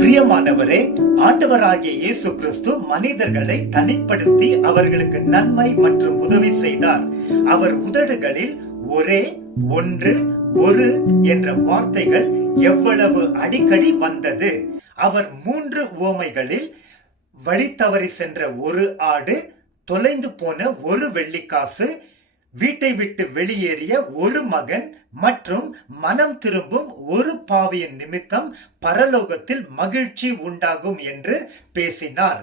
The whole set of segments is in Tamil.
பிரியமானவரே, ஆண்டவராகிய இயேசு கிறிஸ்து மனிதர்களை தனிப்படுத்தி அவர்களுக்கு நன்மை மற்றும் உதவி செய்தார். அவர் உதடுகளில் ஒரே, ஒன்று, ஒரு என்ற வார்த்தைகள் எவ்வளவு அடிக்கடி வந்தது. அவர் 3 உவமைகளில் வழி தவறி சென்ற ஒரு ஆடு, தொலைந்து போன ஒரு வெள்ளிக்காசு, வீட்டை விட்டு வெளியேறிய ஒரு மகன் மற்றும் மனம் திரும்பும் ஒரு பாவியின் நிமித்தம் பரலோகத்தில் மகிழ்ச்சி உண்டாகும் என்று பேசினார்.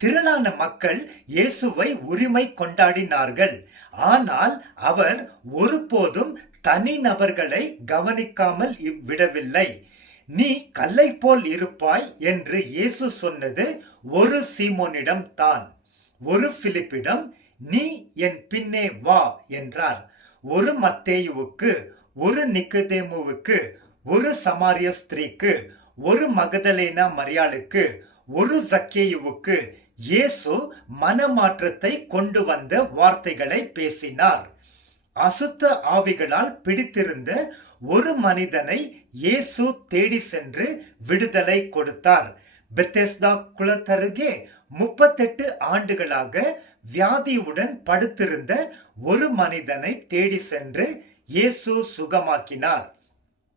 திரளான மக்கள் இயேசுவை உரிமை கொண்டாடினார்கள். ஆனால் அவர் ஒருபோதும் தனி நபர்களை கவனிக்காமல் விடவில்லை. நீ கல்லை போல் இருப்பாய் என்று இயேசு சொன்னது ஒரு சீமோனிடம் தான். ஒரு பிலிப்பிடம் நீ என் பின்னே வா என்றார். ஒரு மத்தேயுவுக்கு, ஒரு நிக்கதேமுவுக்கு, ஒரு சமாரிய ஸ்திரீக்கு, ஒரு மகதலேனா மரியாளுக்கு, ஒரு சக்கேயுவுக்கு இயேசு மனமாற்றத்தை கொண்டு வந்த வார்த்தைகளை பேசினார். அசுத்த ஆவிகளால் பிடித்திருந்த ஒரு மனிதனை இயேசு தேடி சென்று விடுதலை கொடுத்தார். பெத்தெஸ்தா குளத்தருகே 38 ஆண்டுகளாக வியாதியுடன் படுத்திருந்த ஒரு மனிதனை தேடி சென்று இயேசு சுகமாக்கினார்.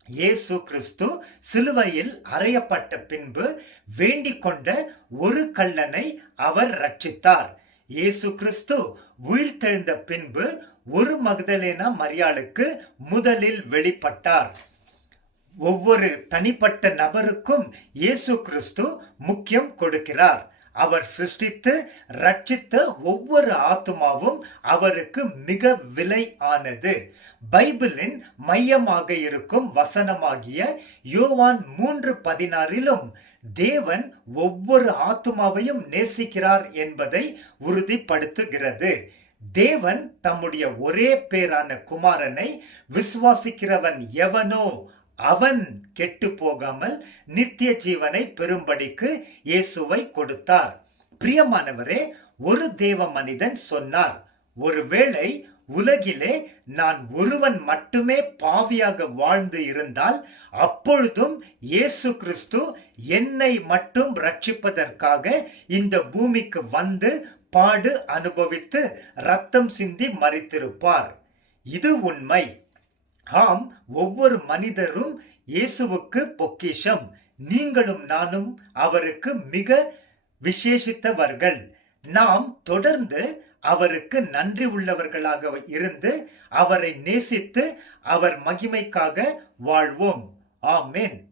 இயேசு கிறிஸ்து சிலுவையில் அறையப்பட்ட பின்பு வேண்டிக் கொண்ட ஒரு கள்ளனை அவர் ரட்சித்தார். இயேசு கிறிஸ்து உயிர்த்தெழுந்த பின்பு ஒரு மகதலேனா மரியாளுக்கு முதலில் வெளிப்பட்டார். ஒவ்வொரு தனிப்பட்ட நபருக்கும் இயேசு கிறிஸ்து முக்கியம் கொடுக்கிறார். அவர் சிருஷ்டித்து ரட்சித்த ஒவ்வொரு ஆத்துமாவும் அவருக்கு மிக விலை ஆனது. பைபிளின் மையமாக இருக்கும் வசனமாகிய யோவான் 3:16 தேவன் ஒவ்வொரு ஆத்துமாவையும் நேசிக்கிறார் என்பதை உறுதிப்படுத்துகிறது. தேவன் தம்முடைய ஒரே பேரான குமாரனை விசுவாசிக்கிறவன் எவனோ அவன் கெட்டு போகாமல் நித்திய ஜீவனை பெறும்படிக்கு இயேசுவை கொடுத்தார். பிரியமானவரே, ஒரு தேவ மனிதன் சொன்னார், ஒருவேளை உலகிலே நான் ஒருவன் மட்டுமே பாவியாக வாழ்ந்து இருந்தால் அப்பொழுதும் இயேசு கிறிஸ்து என்னை மட்டும் ரட்சிப்பதற்காக இந்த பூமிக்கு வந்து பாடு அனுபவித்து ரத்தம் சிந்தி மரித்திருப்பார். இது உண்மை. ஆம், ஒவ்வொரு மனிதரும் இயேசுவுக்கு பொக்கிஷம். நீங்களும் நானும் அவருக்கு மிக விசேஷித்தவர்கள். நாம் தொடர்ந்து அவருக்கு நன்றி உள்ளவர்களாக இருந்து அவரை நேசித்து அவர் மகிமைக்காக வாழ்வோம். ஆமென்.